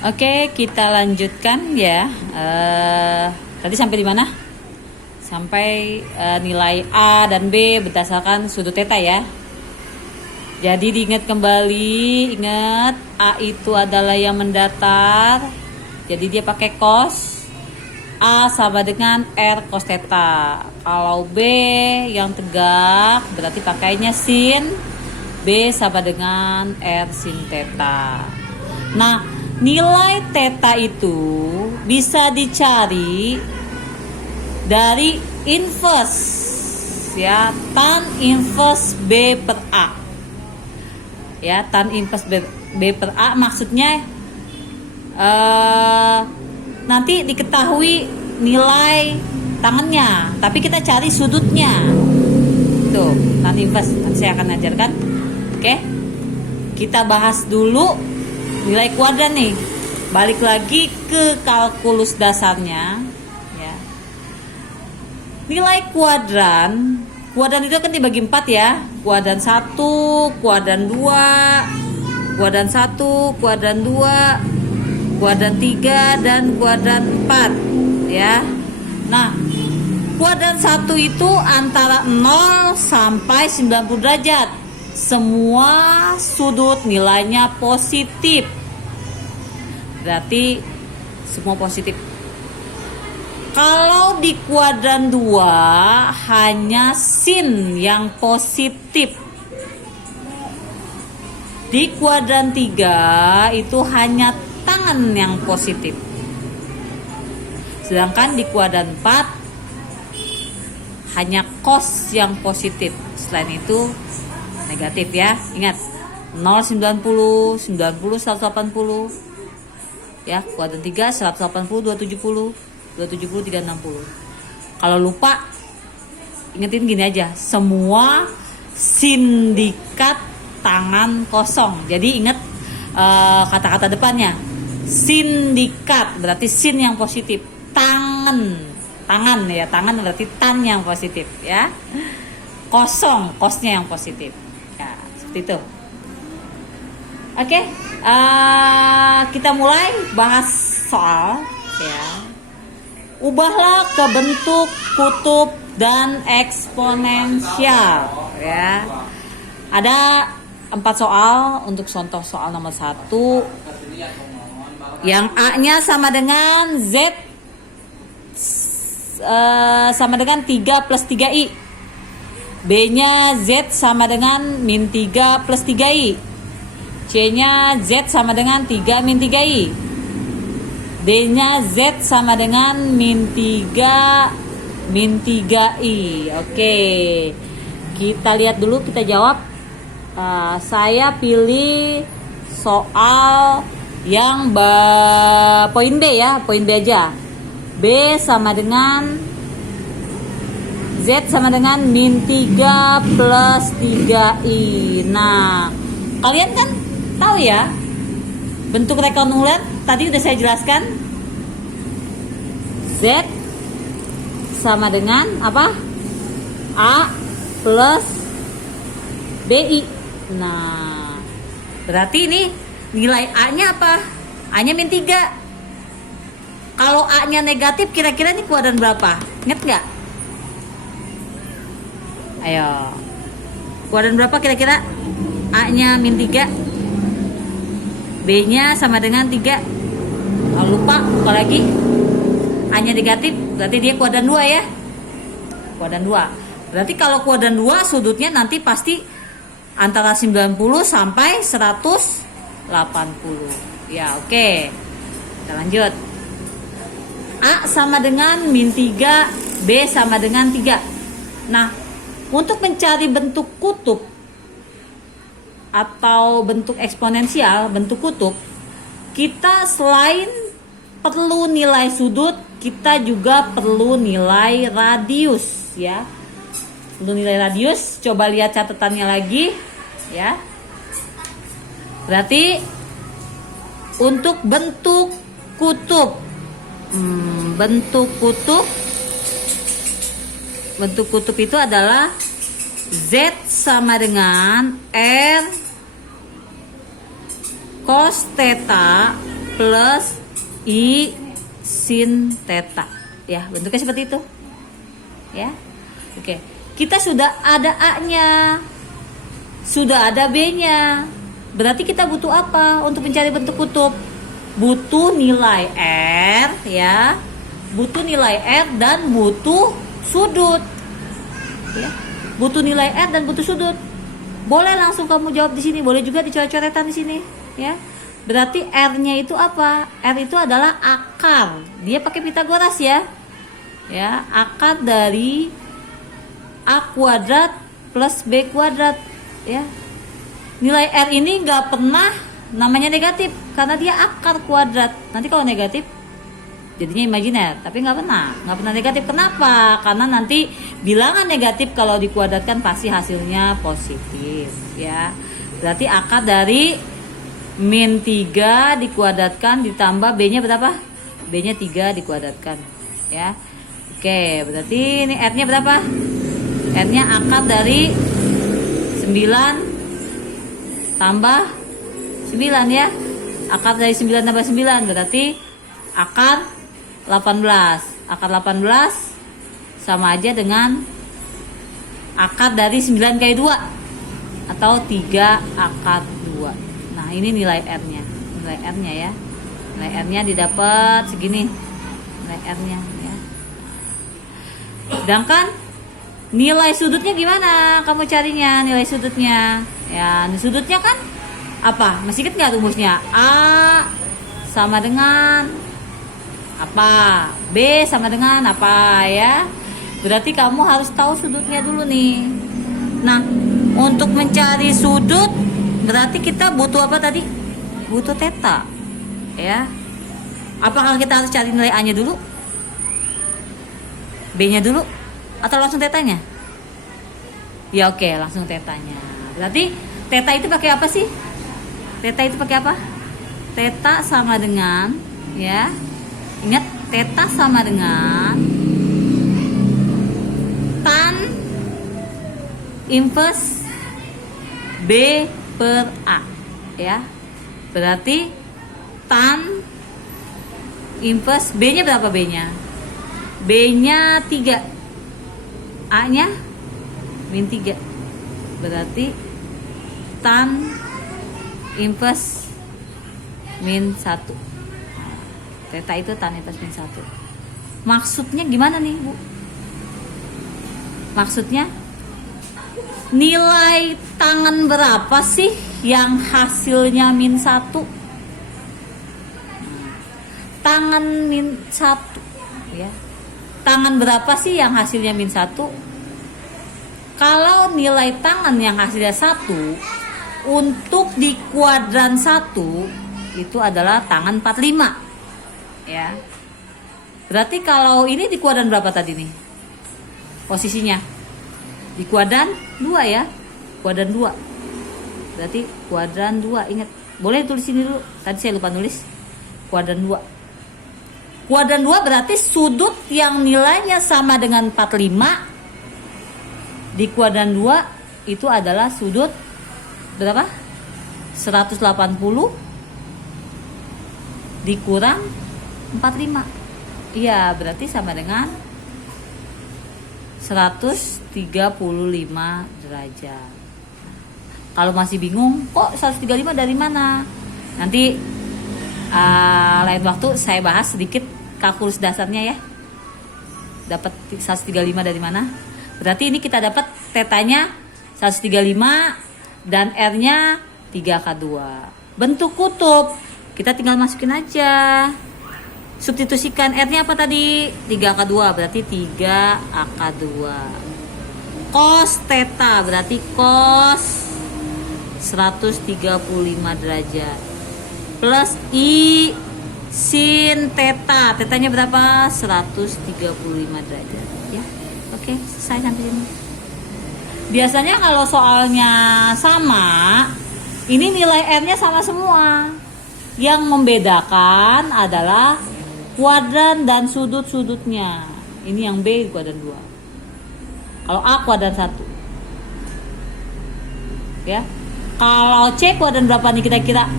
Oke, kita lanjutkan ya. Tadi sampai di mana? Sampai nilai A dan B berdasarkan sudut theta ya. Jadi diingat kembali, ingat A itu adalah yang mendatar. Jadi dia pakai cos. A sama dengan R cos theta. Kalau B yang tegak berarti pakainya sin. B sama dengan R sin theta. Nah, nilai theta itu bisa dicari dari inverse ya, tan inverse B per A. Ya, tan inverse B per A maksudnya nanti diketahui nilai tangannya, tapi kita cari sudutnya. Tuh, tan inverse nanti saya akan ajarkan. Oke. Kita bahas dulu nilai kuadran nih. Balik lagi ke kalkulus dasarnya ya. Nilai kuadran itu kan dibagi 4 ya. Kuadran 1, kuadran 2, kuadran 1, kuadran 2, kuadran 3 dan kuadran 4 ya. Nah, kuadran 1 itu antara 0 sampai 90 derajat. Semua sudut nilainya positif. Berarti semua positif. Kalau di kuadran 2 hanya sin yang positif. Di kuadran 3 itu hanya tangan yang positif. Sedangkan di kuadran 4 hanya cos yang positif. Selain itu negatif ya. Ingat 0, 90, 90, 180 ya. Kuadran 3 180, 270, 270, 360. Kalau lupa ingetin gini aja, semua sindikat tangan kosong. Jadi ingat kata-kata depannya. Sindikat berarti sin yang positif. Tangan ya, tangan berarti tan yang positif ya. Kosong, kosnya yang positif. Ya, seperti itu. Oke, kita mulai bahas soal ya. Ubahlah ke bentuk kutub dan eksponensial ya. Ada 4 soal untuk contoh soal nomor 1. Yang A-nya sama dengan Z sama dengan 3 plus 3I. B-nya Z sama dengan min 3 plus 3I. C-nya Z sama dengan 3 min 3I. D-nya Z sama dengan min 3 min 3I. Oke, kita lihat dulu, kita jawab. Saya pilih soal yang poin B ya, poin B aja. B sama dengan Z sama dengan min 3 plus 3I. Nah, kalian kan tahu ya, bentuk rektanguler tadi udah saya jelaskan. Z sama dengan apa? A plus BI. Nah, berarti ini nilai A-nya apa? A-nya min 3. Kalau A-nya negatif, kira-kira ini kuadran berapa? Ingat nggak? Ayo. Kuadran berapa kira-kira? A-nya min 3. B-nya sama dengan 3. Kalau lupa, buka lagi. A-nya negatif, berarti dia kuadran 2 ya. Kuadran 2. Berarti kalau kuadran 2 sudutnya nanti pasti antara 90 sampai 180. Ya, oke. Kita lanjut. A sama dengan min 3, B sama dengan 3. Nah, untuk mencari bentuk kutub atau bentuk eksponensial, bentuk kutub, kita selain perlu nilai sudut, kita juga perlu nilai radius ya. Perlu nilai radius, coba lihat catatannya lagi ya. Berarti untuk bentuk kutub, bentuk kutub itu adalah Z sama dengan R cos theta plus I sin theta. Ya, bentuknya seperti itu. Ya. Oke. Kita sudah ada A-nya. Sudah ada B-nya. Berarti kita butuh apa untuk mencari bentuk kutub? Butuh nilai R, ya. Butuh nilai R dan butuh sudut. Ya. Butuh nilai R dan butuh sudut. Boleh langsung kamu jawab di sini, boleh juga dicoret-coretan di sini, ya. Berarti R-nya itu apa? R itu adalah akar. Dia pakai Pitagoras ya. Ya, akar dari A kuadrat plus B kuadrat, ya. Nilai R ini nggak pernah namanya negatif karena dia akar kuadrat. Nanti kalau negatif jadinya imajiner, tapi nggak pernah negatif. Kenapa? Karena nanti bilangan negatif kalau dikuadratkan pasti hasilnya positif, ya. Berarti akar dari min 3 dikuadratkan ditambah B-nya berapa? B-nya 3 dikuadratkan, ya. Oke, berarti ini R-nya berapa? R-nya akar dari 9 tambah 9, ya. Akar dari 9 tambah 9 berarti akar 18. Akar 18 sama aja dengan akar dari 9 kali 2 atau 3 akar 2. Nah, ini nilai R-nya. Nilai R-nya ya. Nilai R-nya didapat segini. Nilai R-nya ya. Sedangkan nilai sudutnya gimana? Kamu carinya nilai sudutnya. Ya, sudutnya kan apa? Masih ingat nggak rumusnya? A sama dengan apa? B sama dengan apa, ya? Berarti kamu harus tahu sudutnya dulu nih. Nah, untuk mencari sudut berarti kita butuh apa tadi? Butuh theta. Ya. Apakah kita harus cari nilai A-nya dulu? B-nya dulu? Atau langsung tetanya? Ya oke, langsung tetanya. Berarti theta itu pakai apa sih? Theta itu pakai apa? Theta sama dengan, ya. Ingat, theta sama dengan tan inverse B per A, ya. Berarti tan inverse B-nya berapa B-nya? B-nya 3, A-nya min 3. Berarti tan inverse min 1. Theta itu tan inverse min 1. Maksudnya gimana nih, Bu? Maksudnya nilai tangan berapa sih yang hasilnya min 1? Tangan min 1, ya. Tangan berapa sih yang hasilnya min 1? Kalau nilai tangan yang hasilnya 1 untuk di kuadran 1 itu adalah tangan 45, ya. Berarti kalau ini di kuadran berapa tadi nih? Posisinya di kuadran 2, ya. Kuadran 2. Berarti kuadran 2, ingat. Boleh tulis ini dulu. Tadi saya lupa nulis. Kuadran 2. Kuadran 2 berarti sudut yang nilainya sama dengan 45 di kuadran 2 itu adalah sudut berapa? 180 dikurang 45. Iya, berarti sama dengan 135 derajat. Kalau masih bingung, kok 135 dari mana? Nanti lain waktu saya bahas sedikit kalkulus dasarnya, ya. Dapat 135 dari mana? Berarti ini kita dapat tetanya 135 dan R-nya 3K2. Bentuk kutub kita tinggal masukin aja. Substitusikan R-nya apa tadi? 3K2 berarti 3AK2. Cos theta berarti cos 135 derajat. Plus I sin theta. Tetanya berapa? 135 derajat, ya. Oke, selesai sampai sini. Biasanya kalau soalnya sama, ini nilai R-nya sama semua. Yang membedakan adalah kuadran dan sudut-sudutnya. Ini yang B kuadran 2. Kalau A kuadran 1. Ya. Kalau C kuadran berapa nih kira-kira?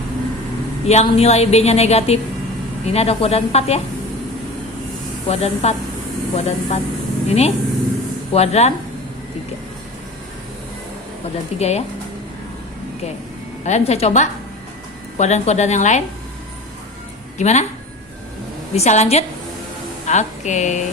yang nilai B-nya negatif. Ini ada kuadran 4 ya. Kuadran 4. Kuadran 4. Ini kuadran 3. Kuadran 3 ya. Oke. Kalian bisa coba kuadran-kuadran yang lain. Gimana? Bisa lanjut? Oke.